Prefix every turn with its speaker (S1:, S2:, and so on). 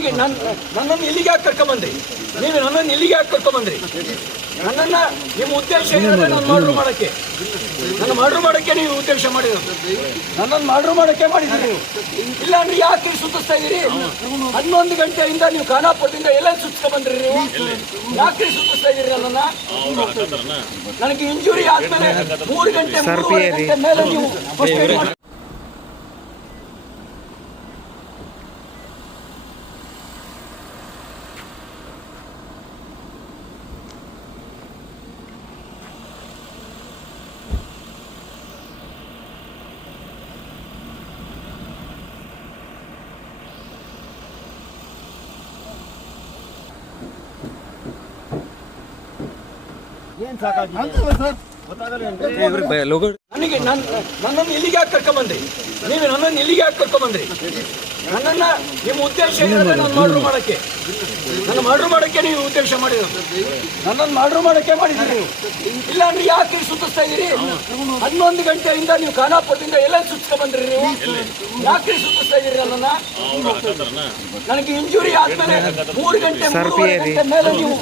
S1: ನನಗೆ ನನ್ನ ನನ್ನನ್ನು ಇಲ್ಲಿಗೆ ಯಾಕೆ ಕರ್ಕೊಂಬಂದ್ರಿ? ನೀವು ನನ್ನನ್ನು ಇಲ್ಲಿಗೆ ಯಾಕೆ ಕರ್ಕೊಂಬಂದ್ರಿ? ನನ್ನನ್ನ ನಿಮ್ಮ ಉದ್ದೇಶ ಏನಂದ್ರೆ ನಾನು ಮರ್ಡರ್ ಮಾಡಕ್ಕೆ. ನನ್ನ ಮರ್ಡರ್ ಮಾಡಕ್ಕೆ ನೀವು ಉದ್ದೇಶ ಮಾಡಿರೋದು. ನನ್ನನ್ನು ಮರ್ಡರ್ ಮಾಡಕ್ಕೆ ಮಾಡಿದ್ರಿ ನೀವು. ಇಲ್ಲ ಅಂದ್ರೆ ಯಾಕೆ ಸುತ್ತಿಸ್ತಾ ಇದೀರಿ ಹನ್ನೊಂದು ಗಂಟೆಯಿಂದ ನೀವು ಖಾನಾಪುರದಿಂದ ಎಲ್ಲ ಸುತ್ಕೊಂಡ್ ಬಂದ್ರಿ ನೀವು? ಯಾಕೆ ಸುತ್ತಿಸ್ತಾ ಇದೀರಿ ನನ್ನನ್ನ? ನನಗೆ ಇಂಜುರಿ ಆದ್ಮೇಲೆ ಮೂರು ಗಂಟೆ ಮೂರುವರೆ ಗಂಟೆ ಮೇಲೆ ನೀವು ನನಗೆ ನನ್ನ ನನ್ನನ್ನು ಇಲ್ಲಿಗೆ ಯಾಕೆ ಕರ್ಕೊಂಬಂದ್ರಿ ನೀವು ನನ್ನನ್ನು ಇಲ್ಲಿಗೆ ಯಾಕೆ ಕರ್ಕೊಂಬಂದ್ರಿ ನನ್ನನ್ನ ನಿಮ್ಮ ಉದ್ದೇಶ ಏನಂದ್ರೆ ನಾನು ಮರ್ಡರ್ ಮಾಡಕ್ಕೆ. ನನ್ನ ಮರ್ಡರ್ ಮಾಡಕ್ಕೆ ನೀವು ಉದ್ದೇಶ ಮಾಡಿರೋದು. ನನ್ನನ್ನು ಮರ್ಡರ್ ಮಾಡಕ್ಕೆ ಮಾಡಿದ್ರಿ ನೀವು. ಇಲ್ಲ ಅಂದ್ರೆ ಯಾಕೆ ಸುತ್ತಿಸ್ತಾ ಇದ್ದೀರಿ? ಹನ್ನೊಂದು ಗಂಟೆಯಿಂದ ನೀವು ಖಾನಾಪುರದಿಂದ ಎಲ್ಲ ಸುತ್ಕೊಂಡ್ ಬಂದ್ರಿ ನೀವು. ಯಾಕೆ ಸುತ್ತಿಸ್ತಾ ಇದ್ದೀರಿ ನನ್ನನ್ನ? ನನಗೆ ಇಂಜುರಿ ಆದ್ಮೇಲೆ ಮೂರು ಗಂಟೆ ಮೂರುವರೆ ಗಂಟೆ ಮೇಲೆ ನೀವು